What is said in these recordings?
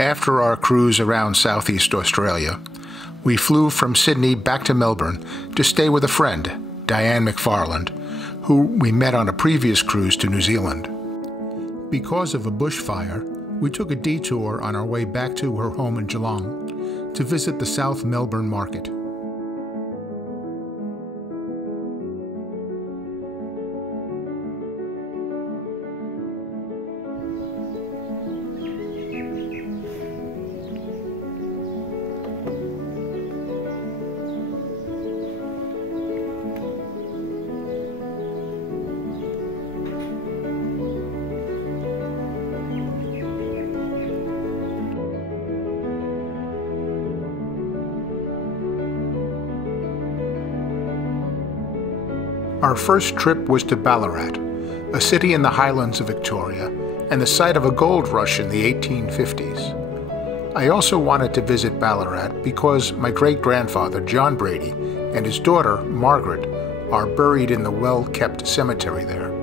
After our cruise around Southeast Australia, we flew from Sydney back to Melbourne to stay with a friend, Diane McFarland, who we met on a previous cruise to New Zealand. Because of a bushfire, we took a detour on our way back to her home in Geelong to visit the South Melbourne market. Our first trip was to Ballarat, a city in the highlands of Victoria and the site of a gold rush in the 1850s. I also wanted to visit Ballarat because my great-grandfather, John Brady, and his daughter, Margaret, are buried in the well-kept cemetery there.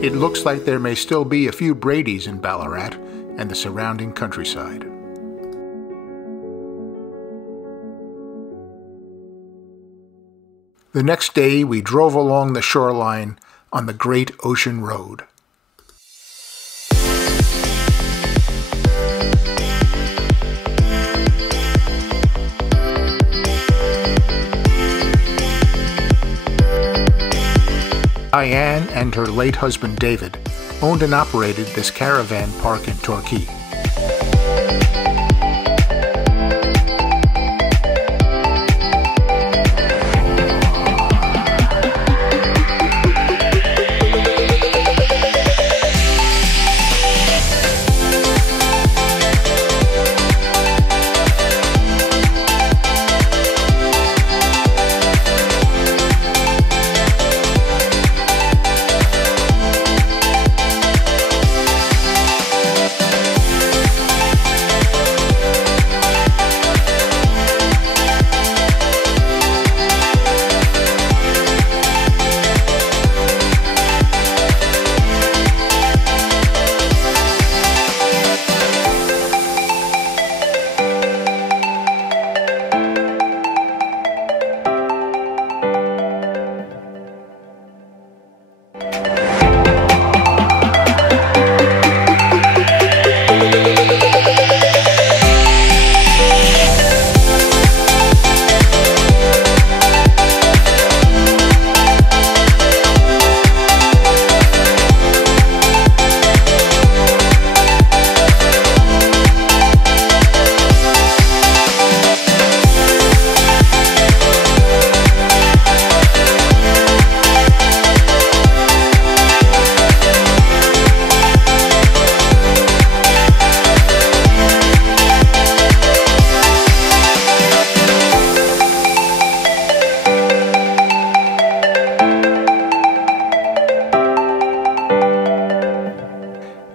It looks like there may still be a few Bradys in Ballarat and the surrounding countryside. The next day, we drove along the shoreline on the Great Ocean Road. Diane and her late husband David owned and operated this caravan park in Torquay.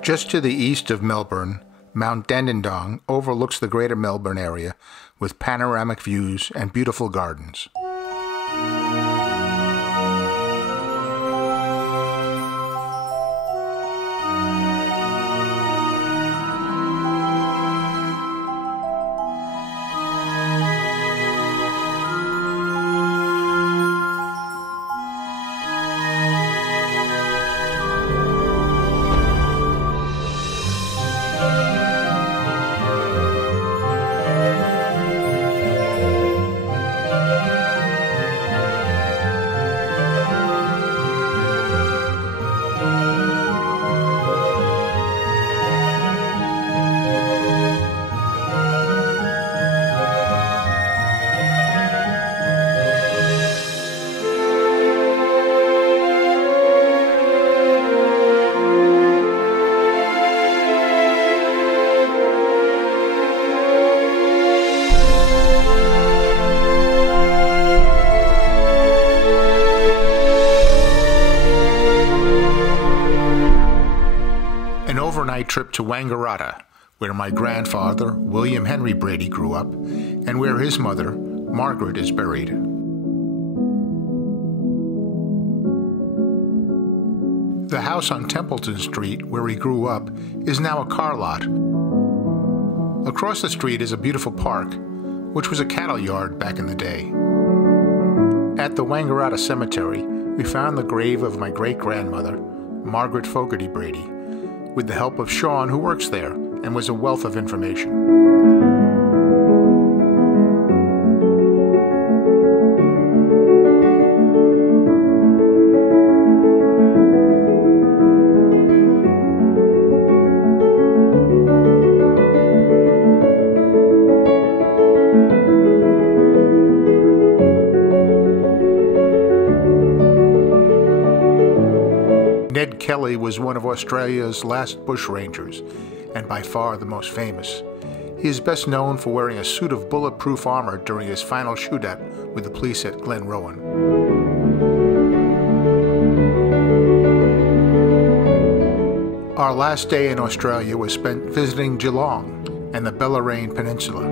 Just to the east of Melbourne, Mount Dandenong overlooks the greater Melbourne area with panoramic views and beautiful gardens. trip to Wangaratta, where my grandfather, William Henry Brady, grew up, and where his mother, Margaret, is buried. The house on Templeton Street, where he grew up, is now a car lot. Across the street is a beautiful park, which was a cattle yard back in the day. At the Wangaratta Cemetery, we found the grave of my great-grandmother, Margaret Fogarty Brady, with the help of Sean, who works there, and was a wealth of information. Ned Kelly was one of Australia's last bushrangers, and by far the most famous. He is best known for wearing a suit of bulletproof armor during his final shootout with the police at Glenrowan. Our last day in Australia was spent visiting Geelong and the Bellarine Peninsula.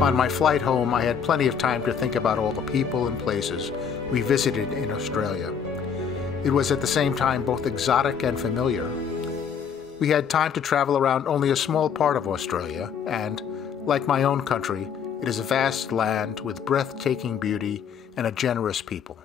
On my flight home, I had plenty of time to think about all the people and places we visited in Australia. It was at the same time both exotic and familiar. We had time to travel around only a small part of Australia, and, like my own country, it is a vast land with breathtaking beauty and a generous people.